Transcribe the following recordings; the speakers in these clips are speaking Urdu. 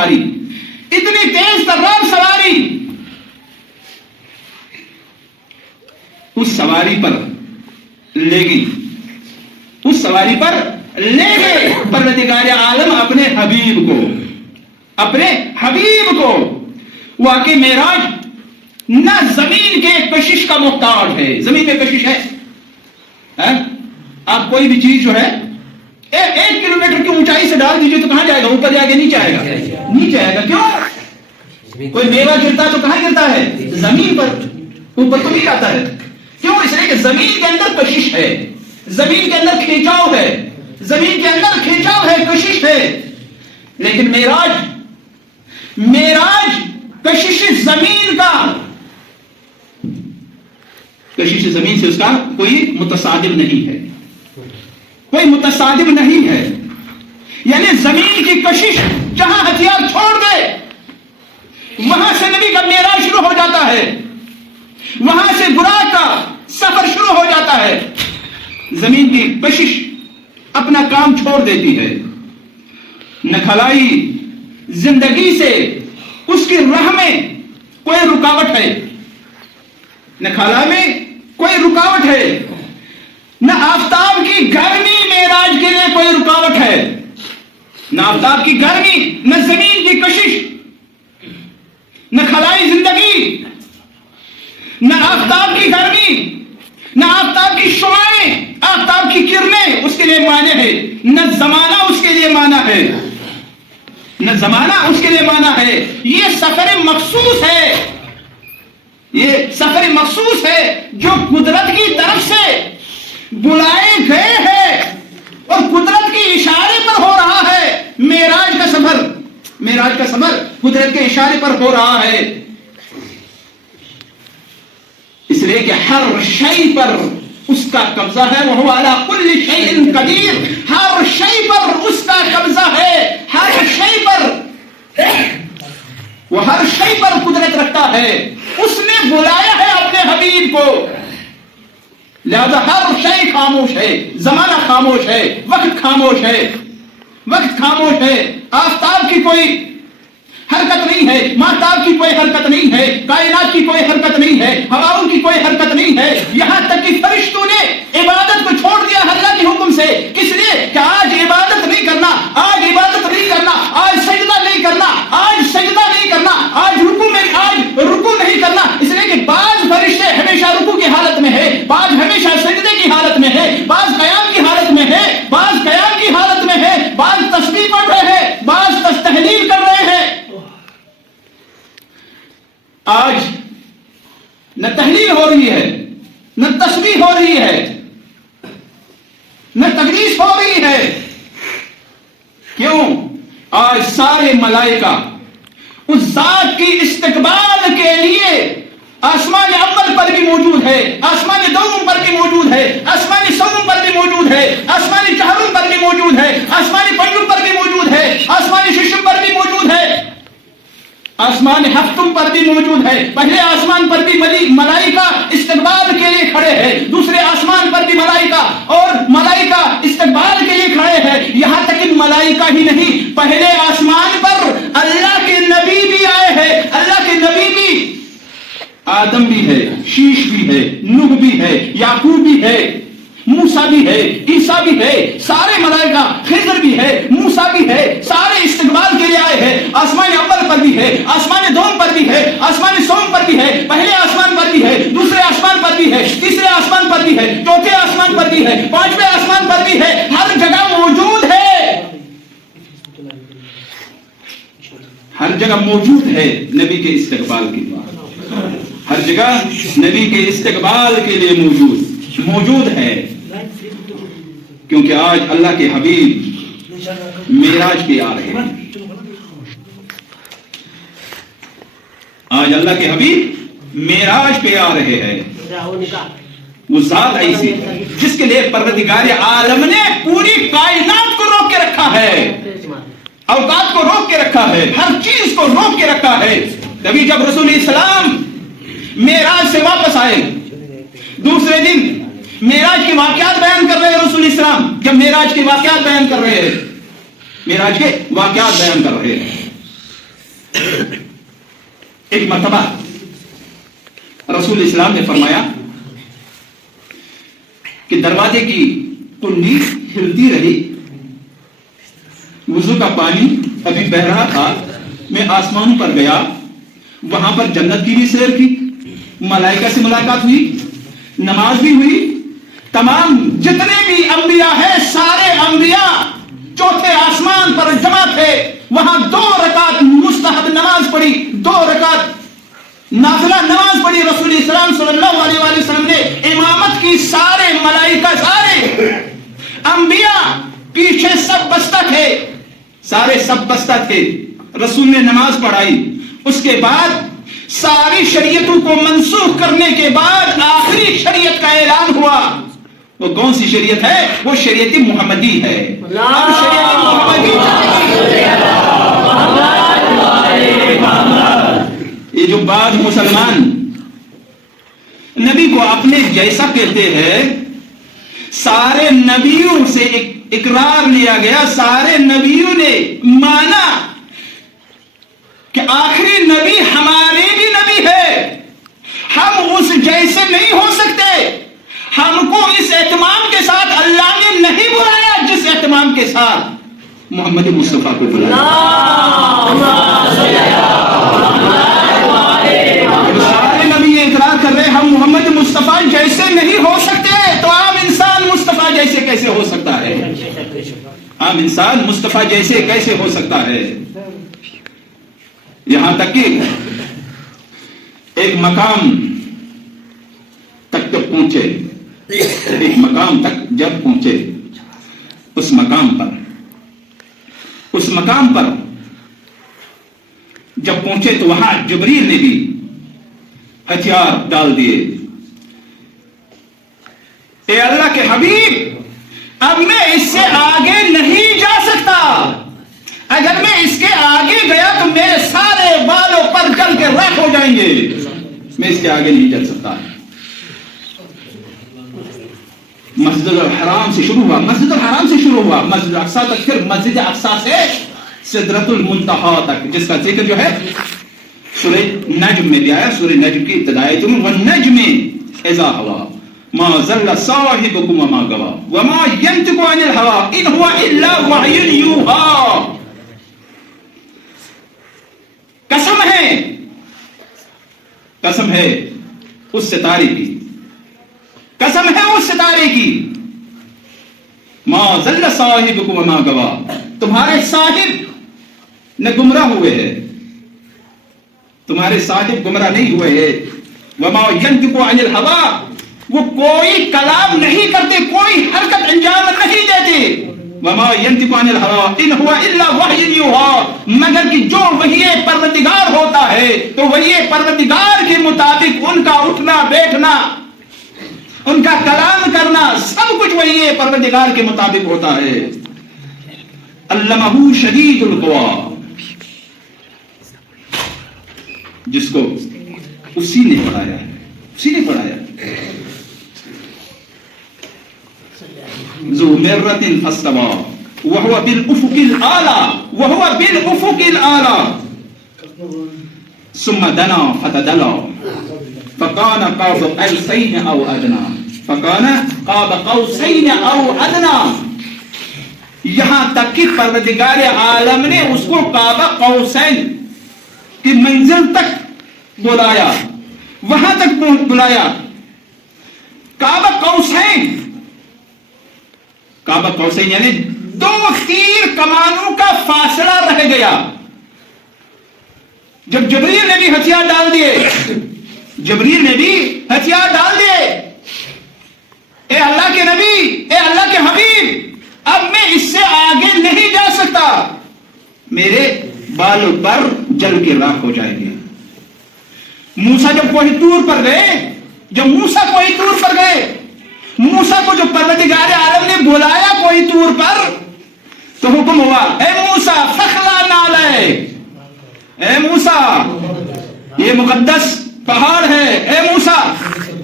اتنی تیز ترار سواری اس سواری پر لے گئی، اس سواری پر لے گئے پروردگار عالم اپنے حبیب کو، اپنے حبیب کو۔ واقعی معراج نہ زمین کے کشش کا محتاج ہے، زمین میں کشش ہے، آپ کوئی بھی چیز جو ہے 1 کلومیٹر کی اونچائی سے ڈال دیجیے تو کہاں جائے گا؟ اوپر جا کے نیچے آئے گا، نیچے آئے گا۔ کیوں؟ کوئی میوہ گرتا ہے تو کہاں گرتا ہے؟ زمین پر، اوپر تو نہیں آتا ہے۔ کیوں؟ اس لیے کہ زمین کے اندر کشش ہے، زمین کے اندر کھینچاؤ ہے، زمین کے اندر کھینچاؤ ہے، کشش ہے۔ لیکن معراج کشش زمین کا، کشش زمین سے اس کا کوئی متصادم نہیں ہے، کوئی متصادم نہیں ہے۔ یعنی زمین کی کشش جہاں ہتھیار چھوڑ دے وہاں سے نبی کا معراج شروع ہو جاتا ہے، وہاں سے براق کا سفر شروع ہو جاتا ہے۔ زمین کی کشش اپنا کام چھوڑ دیتی ہے، نکھلائی زندگی سے اس کی راہ میں کوئی رکاوٹ ہے، نکھلا میں کوئی رکاوٹ ہے، نہ آفتاب کی گرمی معراج کے لیے کوئی رکاوٹ ہے، نہ آفتاب کی گرمی، نہ زمین کی کشش، نہ خلائی زندگی، نہ آفتاب کی گرمی، نہ آفتاب کی شعاعیں، آفتاب کی کرنیں اس کے لیے مانع ہے، نہ زمانہ اس کے لیے مانع ہے، نہ زمانہ اس کے لیے مانع ہے۔ یہ سفر مخصوص ہے، یہ سفر مخصوص ہے جو قدرت کی طرف سے بلائے گئے ہیں اور قدرت کے اشارے پر ہو رہا ہے۔ معراج کا سفر قدرت کے اشارے پر ہو رہا ہے، اس لیے کہ ہر شے پر اس کا قبضہ ہے، وہ علی کل شیء قدیر، ہر شے پر اس کا قبضہ ہے، ہر شے پر وہ ہر شے پر قدرت رکھتا ہے۔ اس نے بلایا ہے اپنے حبیب کو، لہذا ہر شے خاموش ہے، زمانہ خاموش ہے، وقت خاموش ہے، وقت خاموش ہے۔ آفتاب کی کوئی حرکت نہیں ہے، مہتاب کی کوئی حرکت نہیں ہے، کائنات کی کوئی حرکت نہیں ہے، ہواؤں کی کوئی حرکت نہیں ہے، یہاں تک کہ فرشتوں نے عبادت کو چھوڑ دیا اللہ کے حکم سے۔ کس لیے؟ کہ آج عبادت نہیں کرنا، آج عبادت نہیں کرنا، آج سجدہ نہیں کرنا، آج سجدہ نہیں کرنا، آج رکوع نہیں کرنا۔ اس لیے کہ بعض فرشتے ہمیشہ رکوع کی حالت میں ہے، بعض ہمیشہ سجدے کی حالت میں ہے، بعض قیام کی حالت میں ہے، بعض قیام کی حالت میں ہے، بعض تسبیح پڑھ رہے ہیں، بعض تحلیل کر رہے ہیں۔ آج نہ تحلیل ہو رہی ہے، نہ تسبیح ہو رہی ہے، نہ تقدیس ہو رہی ہے۔ کیوں؟ آج سارے ملائکہ اس ذات کی استقبال کے لیے آسمان اول پر بھی موجود ہے، آسمان دوم پر بھی موجود ہے، آسمان سوم پر بھی موجود ہے، آسمان چہارم پر بھی موجود ہے، آسمان پنجم پر بھی موجود ہے، آسمان ششم پر بھی موجود ہے، آسمان ہفتم پر بھی موجود ہے۔ پہلے آسمان پر بھی ملائکہ استقبال کے لیے کھڑے ہیں، دوسرے آسمان پر بھی ملائکہ استقبال کے لیے کھڑے ہیں۔ یہاں تک کہ ملائکہ ہی نہیں، پہلے آسمان پر اللہ کے نبی بھی آئے ہیں، اللہ کے نبی بھی، آدم بھی ہے، شیش بھی ہے، نوح بھی ہے، یعقوب بھی ہے، موسیٰ بھی ہے، عیسیٰ بھی ہے، سارے ملائکہ، خضر بھی ہے، موسیٰ بھی ہے، سارے استقبال کے لیے آئے ہیں۔ آسمان اول پر بھی ہے، آسمان دوم پر بھی ہے، آسمان سوم پر بھی ہے، پہلے آسمان پر بھی ہے، دوسرے آسمان پر بھی ہے، تیسرے آسمان پر بھی ہے، چوتھے آسمان پر بھی ہے، پانچویں آسمان پر بھی ہے، ہر جگہ موجود ہے، ہر جگہ موجود ہے نبی کے استقبال کے لیے، ہر جگہ نبی کے استقبال کے لیے موجود ہے۔ کیونکہ آج اللہ کے حبیب معراج پہ آ رہے ہیں، آج اللہ کے حبیب معراج پہ آ رہے ہیں۔ وہ ذات ایسی ہے جس کے لیے پروردگار عالم نے پوری کائنات کو روک کے رکھا ہے، اوقات کو روک کے رکھا ہے، ہر چیز کو روک کے رکھا ہے۔ کبھی جب رسول اسلام معراج سے واپس آئے، دوسرے دن معراج کے واقعات بیان کر رہے ہیں رسول اسلام، جب معراج کے واقعات بیان کر رہے ہیں، معراج کے واقعات بیان کر رہے ہیں، ایک مرتبہ رسول اسلام نے فرمایا کہ دروازے کی کنڈی ہلتی رہی، وضو کا پانی ابھی بہ رہا تھا، میں آسمان پر گیا، وہاں پر جنت کی بھی سیر کی، ملائکہ سے ملاقات ہوئی، نماز بھی ہوئی، تمام جتنے بھی انبیاء ہیں سارے انبیاء چوتھے آسمان پر جمع تھے، وہاں 2 رکعت مستحب نماز پڑھی، 2 رکعت نافلہ نماز پڑھی، رسول اسلام صلی اللہ علیہ وآلہ وسلم نے امامت کی، سارے ملائکہ سارے انبیاء پیچھے سب بستہ تھے، سارے سب بستہ تھے، رسول نے نماز پڑھائی، اس کے بعد ساری شریعتوں کو منسوخ کرنے کے بعد آخری شریعت کا اعلان ہوا۔ وہ کون سی شریعت ہے؟ وہ شریعت محمدی ہے۔ اب شریعت محمدی یہ جو بعض مسلمان نبی کو اپنے جیسا کہتے ہیں، سارے نبیوں سے اقرار لیا گیا، سارے نبیوں نے مانا کہ آخری نبی ہمارے بھی نبی ہے، ہم اس جیسے نہیں ہو سکتے، ہم کو اس اہتمام کے ساتھ اللہ نے نہیں بلایا جس اہتمام کے ساتھ محمد مصطفیٰ کو بلایا۔ سارے نبی یہ اقرار کر رہے ہم محمد مصطفیٰ جیسے نہیں ہو سکتے، تو عام انسان مصطفیٰ جیسے کیسے ہو سکتا ہے؟ عام انسان مصطفیٰ جیسے کیسے ہو سکتا ہے؟ یہاں تک کہ ایک مقام تک جب پہنچے، ایک مقام تک جب پہنچے، اس مقام پر جب پہنچے تو وہاں جبریل نے بھی ہتھیار ڈال دیے۔ اے اللہ کے حبیب، اب میں اس سے آگے نہیں جا سکتا، اگر میں اس کے آگے گیا تو میرے سارے بالوں پر جل کے راکھ ہو جائیں گے، میں اس کے آگے نہیں چل سکتا۔ مسجد الحرام سے شروع ہوا، مسجد اقصی تک، پھر مسجد اقصی سے سدرۃ المنتہا تک، جس کا ذکر جو ہے سورہ نجم میں بھی آیا، سورہ نجم کی ابتدائی تم والنجم اذا ہوا ما ضل صاحبكم وما غوى وما ينطق عن الهوى ان هو الا وحی یوحی۔ قسم ہے اس ستارے کی، قسم ہے اس ستارے کی، ما ضل صاحبكم وما غوى، تمہارے صاحب نہ گمراہ ہوئے ہیں، تمہارے صاحب گمراہ نہیں ہوئے ہیں، وما ينطق عن الهوى، وہ کوئی کلام نہیں کرتے، کوئی حرکت انجام نہیں دیتے، وما ينطق عن الهوى ان هو الا وحی یوحی، مگر کہ جو وحی پروردگار ہوتا ہے تو وحی پروردگار کے مطابق ان کا اٹھنا بیٹھنا، ان کا کلام کرنا، سب کچھ وحی پروردگار کے مطابق ہوتا ہے۔ علمہ شدید القوی، جس کو اسی نے پڑھایا، ذو مرۃ فاستوى وهو بالافق الاعلى ثم دنا فتدلى فكان قاب قوسين او ادنى، یہاں تک کہ پروردگار عالم نے اس کو قاب قوسین کی منزل تک بلایا، وہاں تک بلایا۔ قاب قوسین یعنی 2 تیر کمانوں کا فاصلہ رہ گیا۔ جب جبریل نے بھی ہتھیار ڈال دیے، اے اللہ کے نبی، اے اللہ کے حبیب، اب میں اس سے آگے نہیں جا سکتا، میرے بالوں پر جل کے راکھ ہو جائیں گے۔ موسیٰ جب کوہ طور پر گئے، موسیٰ کو جو پروردگار عالم نے بلایا کوہ طور پر، تو حکم ہوا، اے موسیٰ فخلا نعلیک، اے موسیٰ یہ مقدس پہاڑ ہے، اے موسیٰ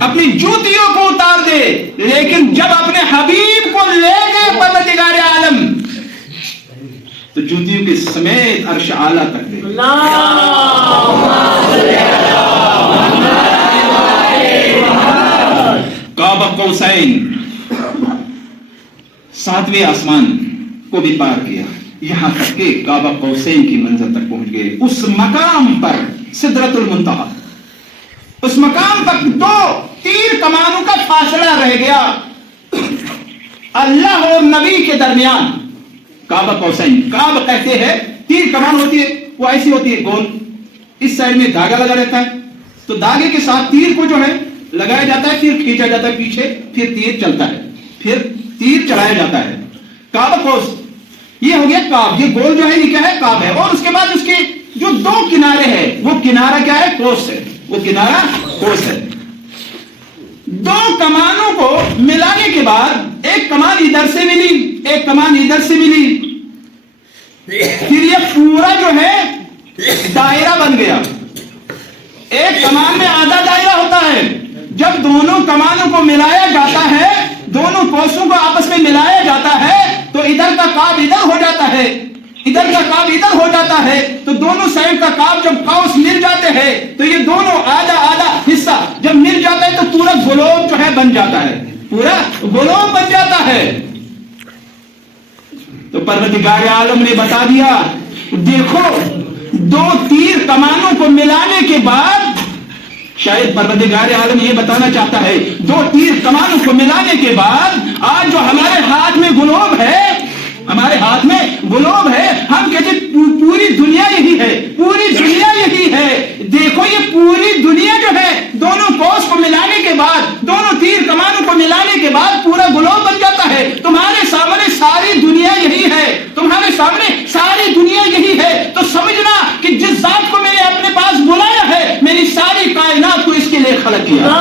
اپنی جوتیوں کو اتار دے۔ لیکن جب اپنے حبیب کو لے گئے پروردگار عالم، تو جوتیوں کے سمیت عرش اعلیٰ تک گئے. قاب قوسین 7ویں آسمان کو بھی پار کیا, یہاں تک کہ قاب قوسین کی منزل تک پہنچ گئے. اس مقام پر سدرۃ المنتہا, اس مقام پر 2 تیر کمانوں کا فاصلہ رہ گیا اللہ اور نبی کے درمیان. قاب قوسین, قاب کہتے ہیں تیر کمان ہوتی ہے, وہ ایسی ہوتی ہے گول, اس سائڈ میں دھاگا لگا رہتا ہے, تو دھاگے کے ساتھ تیر کو جو ہے لگایا جاتا ہے, پھر کھینچا جاتا ہے پیچھے, پھر تیر چلتا ہے, پھر تیر چلایا جاتا ہے. قاب قوس یہ ہو گیا قاب, یہ گول جو ہے یہ کیا ہے قاب ہے. اور اس کے بعد اس کے جو 2 کنارے ہیں وہ کنارہ کیا ہے قوس ہے, وہ کنارہ قوس ہے. 2 کمانوں کو ملانے کے بعد ایک کمان ادھر سے ملی, ایک کمان ادھر سے ملی, پھر یہ پورا جو ہے دائرہ بن گیا. ایک کمان میں آدھا دائرہ ہوتا ہے, جب دونوں کمانوں کو ملایا جاتا ہے, دونوں قوسوں کو آپس میں ملایا جاتا ہے, تو ادھر کا قاب ادھر ہو جاتا ہے, ادھر کا قاب ادھر ہو جاتا ہے. تو دونوں سائڈ کا قاب جب قوس مل جاتے ہیں تو یہ دونوں آدھا آدھا حصہ جب مل جاتا ہے تو پورا گلوب جو ہے بن جاتا ہے, پورا گلوب بن جاتا ہے. تو پروردگار عالم نے بتا دیا, دیکھو 2 تیر کمانوں کو ملانے کے بعد, شاید پروردگار عالم یہ بتانا چاہتا ہے 2 تیر کمانوں کو ملانے کے بعد آج جو ہمارے ہاتھ میں گلوب ہے, ہمارے ہاتھ میں گلوب ہے, ہم کہتے پوری دنیا یہی ہے, پوری دنیا یہی ہے. دیکھو یہ پوری دنیا جو ہے دونوں قوس کو ملانے کے بعد, دونوں تیر کمانوں کو ملانے کے بعد پورا گلوب بن جاتا ہے. تمہارے سامنے ساری دنیا یہی ہے, تمہارے سامنے ساری دنیا یہی ہے. تو سمجھنا کہ جس ذات کو میں نے اپنے پاس بلایا ہے, میری ساری کائنات کو اس کے لیے خلق کیا.